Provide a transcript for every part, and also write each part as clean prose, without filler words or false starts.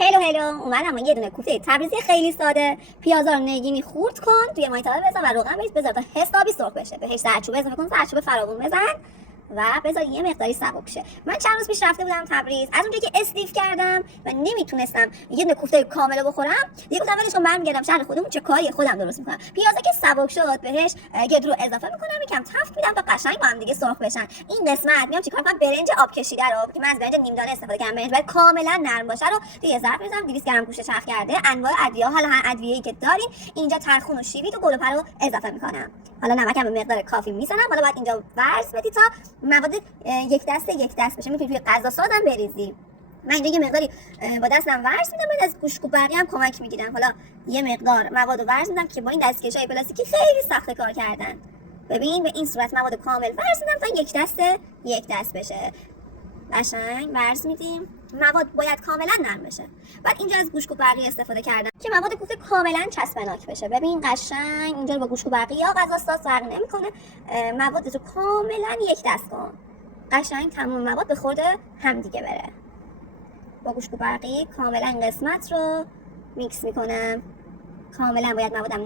هلو اومدم یه دونه کوفته تبریزی خیلی ساده. پیازا رو نگینی خورد کن، توی مایتابه بذار و روغن بذار تا حسابی سرخ بشه. بهش زردچوبه اضافه کن، زردچوبه فراوون بزن و بذار یه مقداری سبک شه. من چند روز پیش رفته بودم تبریز، از اونجایی که اسلیف کردم و نمیتونستم یه دونه کوفته کامل بخورم، دیگه گفتم ولش کن برمیگردم شهر خودمون چه کاری خودم درست میکنم. پیازا که سبک شد بهش گردو رو اضافه میکنم، یکم تفت میدم تا قشنگ با هم دیگه سرخ بشن. این قسمت میام چیکار کنم؟ برنج آب کشیده رو که من از برنج نیم دانه استفاده کردم، برنج باید کاملا نرم باشه رو توی یه ظرف میذارم. 200 گرم گوشت چرخ کرده، انواع ادویه، حالا هر ادویه‌ای که دارین، اینجا ترخون و شیوید و گل و پر رو اضافه میکنم. حالا نمکم به مقدار کافی میزنم. حالا باید اینجا ورز بدی تا مواد یک دست بشه. میتونی توی غذا سازم بریزی. من اینجا یه مقداری با دستم ورز میدم، بعد از گوشت و بقیه هم کمک میگیرم. حالا یه مقدار مواد رو ورز میدم که با این دستکشای پلاستیکی خیلی سخت کار کردن. ببین به این صورت مواد کامل ورز میدم تا یک دست بشه. قشنگ ورز میدیم. مواد باید کاملا نرم بشه. بعد اینجا از گوشت و برقی استفاده کردم که مواد کوفته کاملا چسبناک بشه. ببین قشنگ اینجا رو با گوشت و برقی یا غذا ساز فرق نمیکنه. مواد رو کاملا یک دست کن. قشنگ تمام مواد به خورد هم دیگه بره. با گوشت و برقی کاملا این قسمت رو میکس میکنم. کاملا باید موادم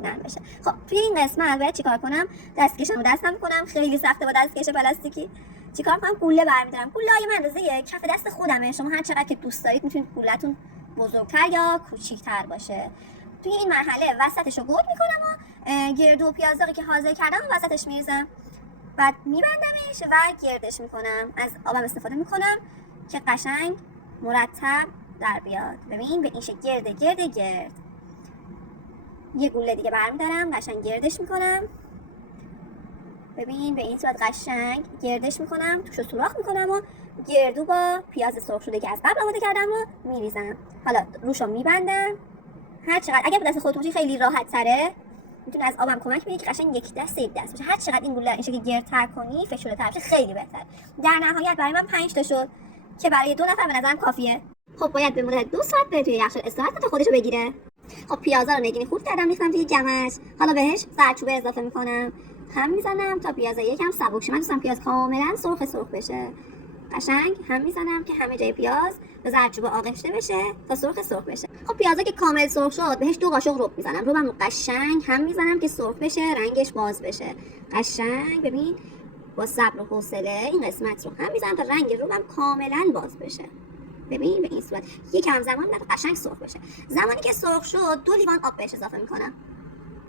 نرم بشه. خب توی این قسمت باید چیکار کنم؟ دستکشمو دستم کنم، خیلی سخته با دستکش پلاستیکی. چیکار کنم؟ گوله برمی‌دارم. گوله‌های من اندازه کف دست خودمه. شما هر چقدر که دوست دارید میتونید گوله‌تون بزرگتر یا کوچیک‌تر باشه. توی این مرحله وسطشو گود میکنم و گردو و پیازایی که حاضر کردم وسطش میریزم. بعد میبندمش و گردش میکنم. از آبم استفاده میکنم که قشنگ مرتب در بیاد. ببین به این شکل گرد. یه گوله دیگه برمی‌دارم، قشنگ گردش میکنم. ببین به این صورت قشنگ گردش میکنم، توشو سوراخ میکنم و گردو با پیاز سرخ شده که از قبل آماده کردم رو میریزم. حالا روشو میبندم. هر چقدر اگه با دست خودتون باشید خیلی راحت تره، میتونه از آبم کمک بگیرید که قشنگ یک دست بشه. هر چقدر این گوله این شکلی گردتر کنی، فشرده‌تر بشه، خیلی بهتر. در نهایت برای من 5 تا شد که برای 2 نفر به نظرم کافیه. خب باید به مدت 2 ساعت بره توی یخچال استراحت تا خودشو بگیره. خب پیازا رو نگینی خورد کردم، ریختم توی جمعش. حالا بهش زردچوبه اضافه میکنم، هم میزنم تا پیازا یکم سبک شه. من دوستم پیاز کاملا سرخ بشه. قشنگ هم میزنم که همه جای پیاز به زردچوبه آغشته بشه تا سرخ بشه. خب پیازا که کامل سرخ شد بهش 2 قاشق رب میزنم. ربم قشنگ هم میزنم که سرخ بشه، رنگش باز بشه. قشنگ ببین با صبر و حوصله این قسمت رو هم میزنم تا رنگ ربم کاملا باز بشه. ببین به این صورت یکم زمان بعد قشنگ سرخ بشه. زمانی که سرخ شد 2 لیوان آب بهش اضافه میکنم.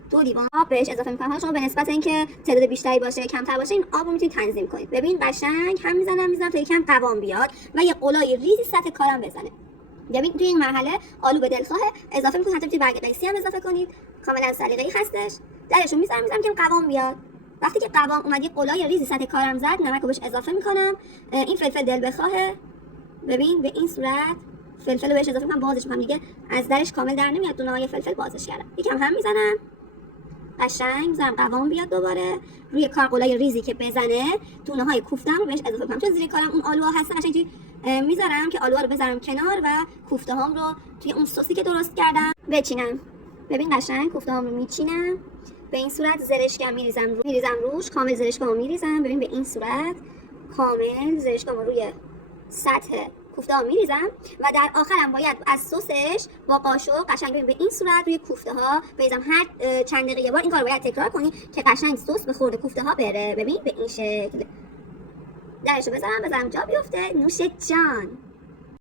2 لیوان آب بهش اضافه میکنم. حالا شما به نسبت اینکه تعداد بیشتری باشه کمتر باشه این آب رو میتونید تنظیم کنید. ببین قشنگ هم میزنم تا یکم قوام بیاد و یه قلای ریزی سطح کارم بزنه. ببین توی این مرحله آلو به دلخواه اضافه میکنید، حتی توی برگ قیسی هم اضافه کنید. کاملا سلیقه‌ای هستش. درشو میذارم که قوام بیاد. وقتی که قوام اومد یه قلای ریزی سطح کارم زد، نمک رو بهش اضافه میکنم. این فلفل دل بخواه. ببین به این صورت فلفل رو بهش اضافه کنم، بازش میکنم دیگه از درش کامل در نمیاد. دونه‌های فلفل بازش کردم. یکم هم میزنم. قشنگ میذارم قوام بیاد. دوباره روی کار قلای ریزی که بزنه دونه‌های کوفته‌ام رو بهش اضافه کنم. چون زیر کارم اون آلوها هستن قشنگ میذارم که آلوها رو بذارم کنار و کوفته‌هام رو توی اون سسی که درست کردم بچینم. ببین قشنگ کوفته‌هام رو میچینم. به این صورت زرشکم میریزم روش. کامل زرشکامو میریزم. ببین به این صورت کامل زرشکامو روی سطح کوفته ها میریزم و در آخرم باید از سسش با قاشق قشنگ ببین به این صورت روی کوفته ها بریزم. هر چند دقیقه یه بار این کارو باید تکرار کنی که قشنگ سس به خورد کوفته ها بره. ببین به این شکل درشو بذارم جا بیفته. نوش جان.